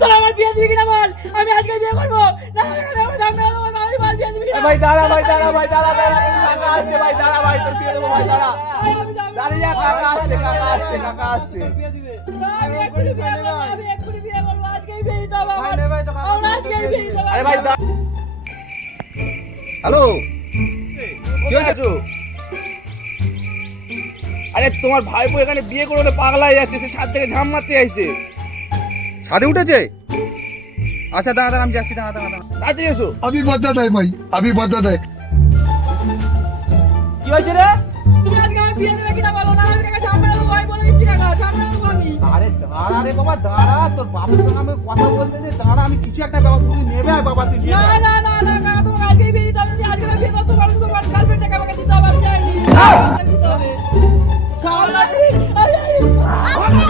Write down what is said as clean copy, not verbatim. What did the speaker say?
তোরা আমার বিয়ে দিবি কিনা বল, আমি আজকে বিয়ে করবো। না আমার ঝামেলা দেবো না, আমি বিয়ে দিবি কিনা? ভাই দাঁড়া ভাই দাঁড়া ভাই দাঁড়া দাঁড়া কাকা আসছে ভাই দাঁড়া ভাই তোর বিয়ে দেবো ভাই দাঁড়া দাঁড়িয়ে যা কাকা আসছে কাকা আসছে না, আমি এক্ষুনি বিয়ে করবো, আমি এক্ষুনি বিয়ে করবো, আজকেই বিয়ে দিতে হবে আমার। আমার আজকেই বিয়ে দিতে হবে। আরে ভাই হ্যালো কি হয়েছে? আরে তোমার ভাইপো এখানে বিয়ে করে ওটা পাগলা হয়ে যাচ্ছে, সে ছাদ থেকে ঝাঁপ মারতে চাইছে। ছাদে উঠেছে? আচ্ছা দাঁড়া দাঁড়া আমি যাচ্ছি, দাঁড়া দাঁড়া দাঁড়া তাড়াতাড়ি এসো। अभी बता दे भाई, अभी बता दे। কি হয়েছে রে? তুমি আজকে আমার বিয়ে দেবে কিনা বলো, না আমি কাকা ঝামেলা দেবো, আমি বলে দিচ্ছি কাকা, ঝামেলা দেবো আমি। আরে দাঁড়া রে বাবা দাঁড়া, তোর বাবার সঙ্গে আমি কথা বলতে দে, দাঁড়া আমি কিছু একটা ব্যবস্থা তুই নেবে আর বাবা তুই নিয়ে না নে। না না না কাকা, তোমাকে আজকেই বিয়ে দিতে হবে। যদি আজকে না বিয়ে দাও, তোমার গার্লফ্রেন্ডটাকে আমাকে দিতে হবে, আমি জানি দিতে হবে। শালা! আরে, আরে, আরে।